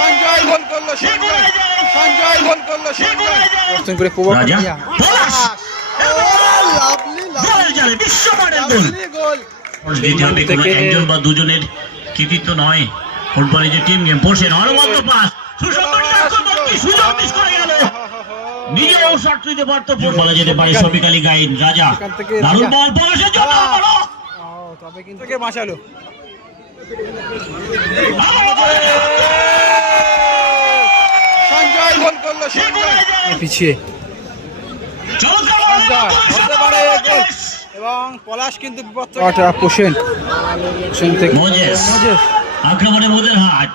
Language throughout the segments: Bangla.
সঞ্জয় গোল করলো, সঞ্জয় গোল করলো, সঞ্জয় করে রাজা দ্বিতীয়টি কোনো একজন বা দুজনের কৃতিত্ব নয়, ফুটবলে যে টিম গেম পোষেন অনবদ্য পাস সুযোগ মিস করে গেল, নিজেও শট নিতে পারতো, বলা যেতে পারে শফিক আলী গাইন। রাজা দারুণ বল প্রবেশের জন্য, তবে কিন্তু বাঁচালো। সঞ্জয় গোল করলো, পিছিয়ে এবং পলাশ কিন্তু পোষেন থেকে আক্রমণে মোদের হাট।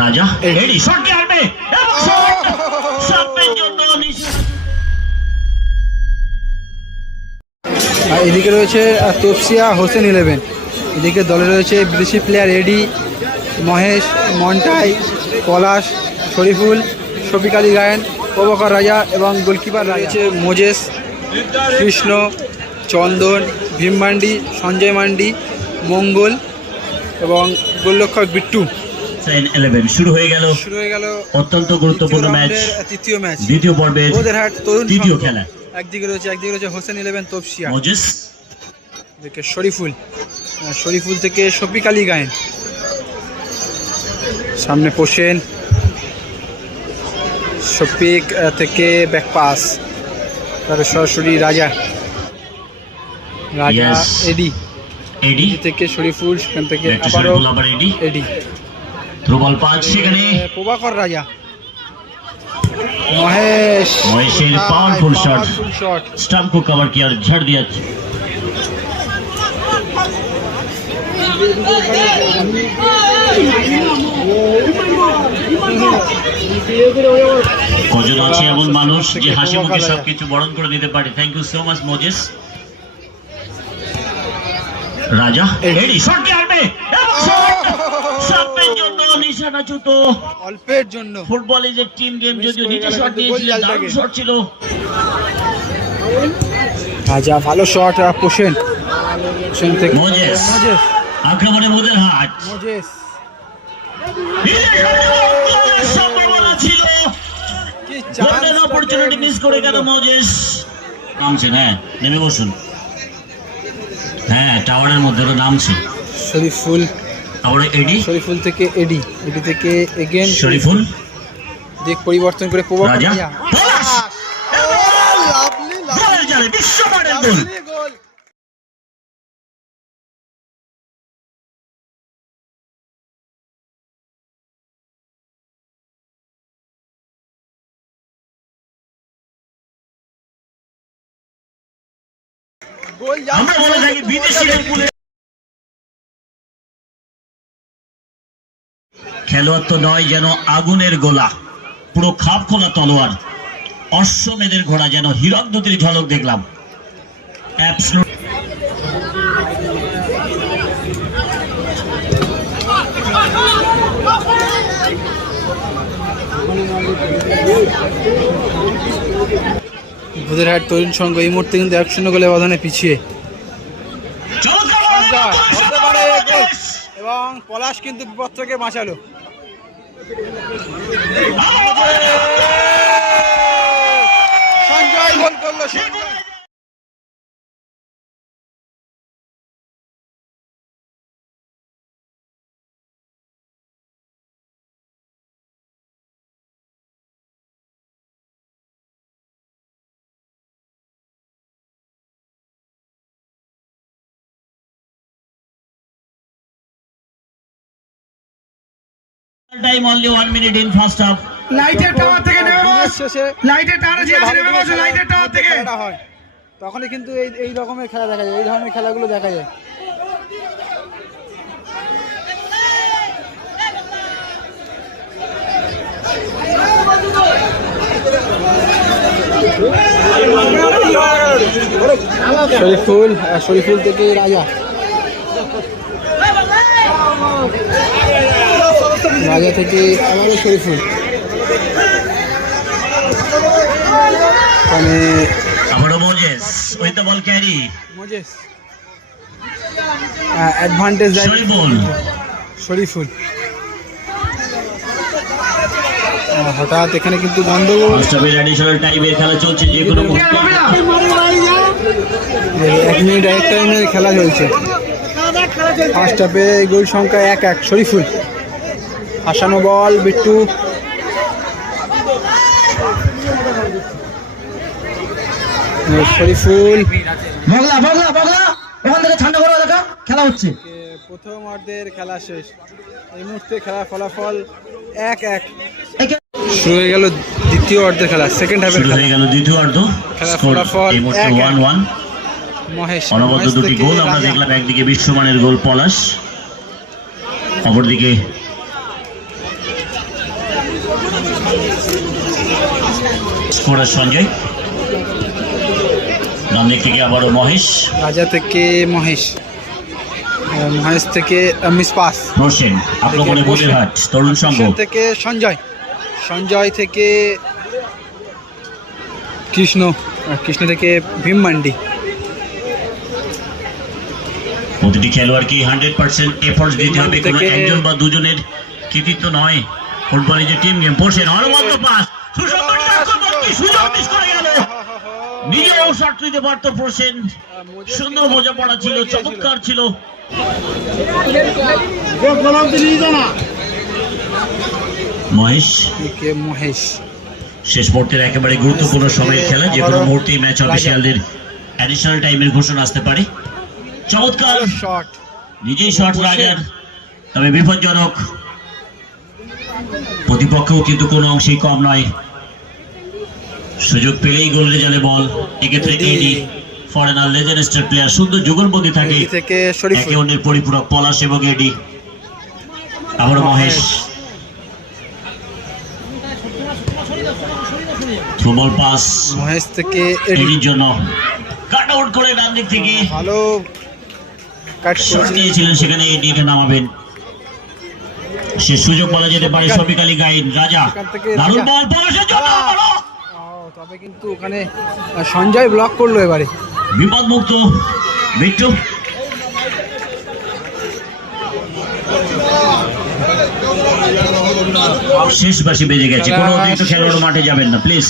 রাজা এডি শটকে আনবে, এদিকে রয়েছে তপসিয়া হোসেন 11, এদিকে দলে রয়েছে বিদেশি প্লেয়ার এডি, মহেশ, মন্টাই, পলাশ, শরীফুল, শফিক আলী গায়েন, প্রভাকর রাজা এবং গোলকিপার রয়েছে মোজেস, কৃষ্ণ, চন্দন, ভীম মান্ডি, সঞ্জয় মান্ডি, মঙ্গল এবং গোলরক্ষক বিট্টু। 11 শুরু হয়ে গেল অত্যন্ত গুরুত্বপূর্ণ ম্যাচ, তৃতীয় ম্যাচ, দ্বিতীয় পর্বের বোদেরহাট তরুণ তৃতীয় খেলা। একদিকে রয়েছে হোসেন 11 তপসিয়া, মোজেস, এদিকে শরীফুল থেকে শফিক আলী গায়েন, সামনে পোষেন, শফিক থেকে ব্যাক পাস, তারপরে সরাসরি রাজা এডি থেকে শরীফুল, সেখান থেকে আবারও এডি, থ্রুবল পাস, সেখানে প্রভাকর রাজা, মহেশের পাওয়ারফুল শট, স্টাম্প को कवर किया और झड़ दिया। কজন আছে এমন মানুষ যে হাসি মুখে সবকিছু বরণ করে দিতে পারে। Thank you so much Moses. রাজা এডি শটকে আনবে, সামনের জন্য নিশানাচ্যুত, অল্পের জন্য। Football is a team game, যদিও নিচে শট দিয়েছিলেন, দারুণ শট ছিল। রাজা ভালো শট, পোষেন থেকে মোজেস, আক্রমণে মোদের হাট, মোজেস সম্ভাবনা ছিল, গোল্ডেন অপরচুনিটি মিস করে গেল মোজেস। নামছেন, হ্যাঁ নেমে বসুন, হ্যাঁ টাওয়ারের মধ্যে নামছে। শরীফুল, তারপরে এডি, শরীফুল থেকে এডি থেকে এগেন শরীফুল, দিক পরিবর্তন করে রাজা বিশ্বমানের গোল। আমরা বলে থাকি বিদেশিদের কুলে খেলোয়াড় তো নয়, যেন আগুনের গোলা, পুরো খাপ খোলা তলোয়ার, অশ্বমেধের ঘোড়া, যেন হীরক দুটির ঝলক দেখলাম। অ্যাবসলিউট বোদেরহাট তরুণ সংঘ এই মুহূর্তে কিন্তু 1-0 গোলে ব্যবধানে পিছিয়ে, এবং পলাশ কিন্তু বিপদ থেকে বাঁচালো। সঞ্জয় গোল করলো, time only 1 minute in first half. লাইটের টাওয়ার থেকে নেমে বস, লাইটের টাওয়ারে যে আছে নেমে বস, লাইটের টাওয়ার থেকে খেলা হয়, তখনই কিন্তু এই রকমের খেলা দেখা যায়, এই ধরনের খেলাগুলো দেখা যায়। শরীফুল থেকে রাজা থেকে আবারও শরীফুল, আবারও Moses with the ball carry, Moses advantage দেয় শরীফুল শরীফুল। হঠাৎ এখানে কিন্তু গন্ডগোল, ফার্স্ট হাফের অ্যাডিশনাল টাইমের খেলা চলছে, যে কোনো মুহূর্তে 1 মিনিট এক টাইমের খেলা চলছে। ফার্স্ট হাফে গোল সংখ্যা 1-1। শরীফুল আসানো বল, বিট্টু শরীফুল বগলা বগলা বগলা ওখান থেকে ঠান্ডা করে দেখা, খেলা হচ্ছে। প্রথম অর্ধের খেলা শেষ। এই মুহূর্তে খেলা ফলাফল 1-1। শুরু হয়ে গেল দ্বিতীয় অর্ধের খেলা, সেকেন্ড হাফের শুরু খেলা। হয়ে গেল দ্বিতীয় অর্ধ। খেলার স্কোর ফলাফল এই মুহূর্তে 1-1। 1-1। মহেশ অনবদ্য দুটি থেকে গোল আমরা রাজা। দেখলাম, একদিকে বিশ্বমানের গোল পলাশ, অপরদিকে স্কোরার সঞ্জয়, ডান দিক থেকে আবারও মহেশ, রাজা থেকে মহেশ, মহেশ থেকে মিসপাস, হোসেন আক্রমণে বলিরহাট তরুণ সংঘ, থেকে সঞ্জয়, সঞ্জয় থেকে কৃষ্ণ, কৃষ্ণ থেকে ভীম মান্ডি। প্রতিটি খেলোয়াড়কে 100% এফোর্টস দিতে হবে, কোনো একজন বা দুজনের কৃতিত্ব নয়। ফুটবলে যে টিম গেম, পোষেন অনবদ্য পাস, সুন্দর আক্রমণ, কি সুযোগ মিস করে গেল। নিজেও শট নিতে পারতো পোষেন, সুন্দর বোঝাপড়া ছিল, চমৎকার ছিল। মহেশ থেকে মহেশ শেষ মুহূর্তের একেবারে গুরুত্বপূর্ণ সময়ের খেলা, যে কোনো মুহূর্তেই ম্যাচ অফিসিয়ালদের অ্যাডিশনাল টাইমের ঘোষণা আসতে পারে। চমৎকার শট, নিজেই শট রাজার, তবে বিপজ্জনক। প্রতিপক্ষও কিন্তু কোনো অংশেই কম নয়, সুযোগ পেলেই গোল রেজাল্টে বল। এক্ষেত্রে এডি ফরেনার লেজেন্ড স্টার প্লেয়ার, সুন্দর যুগলবন্দি থাকে থেকে একে শরীফুল, অন্যের পরিপূরক। পলাশ এবং এডি, আবারও মহেশ, থ্রুবল পাস মহেশ থেকে এডি, এডির জন্য, কাট আউট করে ডান দিক থেকে ভালো কাট শট করেছিলেন। নিয়েছিলেন, সেখানে এডিকে নামাবেন। সে সুযোগ বলা যেতে পারে শফিক আলী গাইন। রাজা সেখান থেকে দারুণ রাজা। বল, পলাশের জন্য আবারও তবে কিন্তু ওখানে সঞ্জয় ব্লক করলো এবারে। বিপদমুক্ত বিট্টু, শেষ বাসি বেজে গেছে, কোনো অতিরিক্ত খেলোয়াড় মাঠে যাবেন না প্লিজ।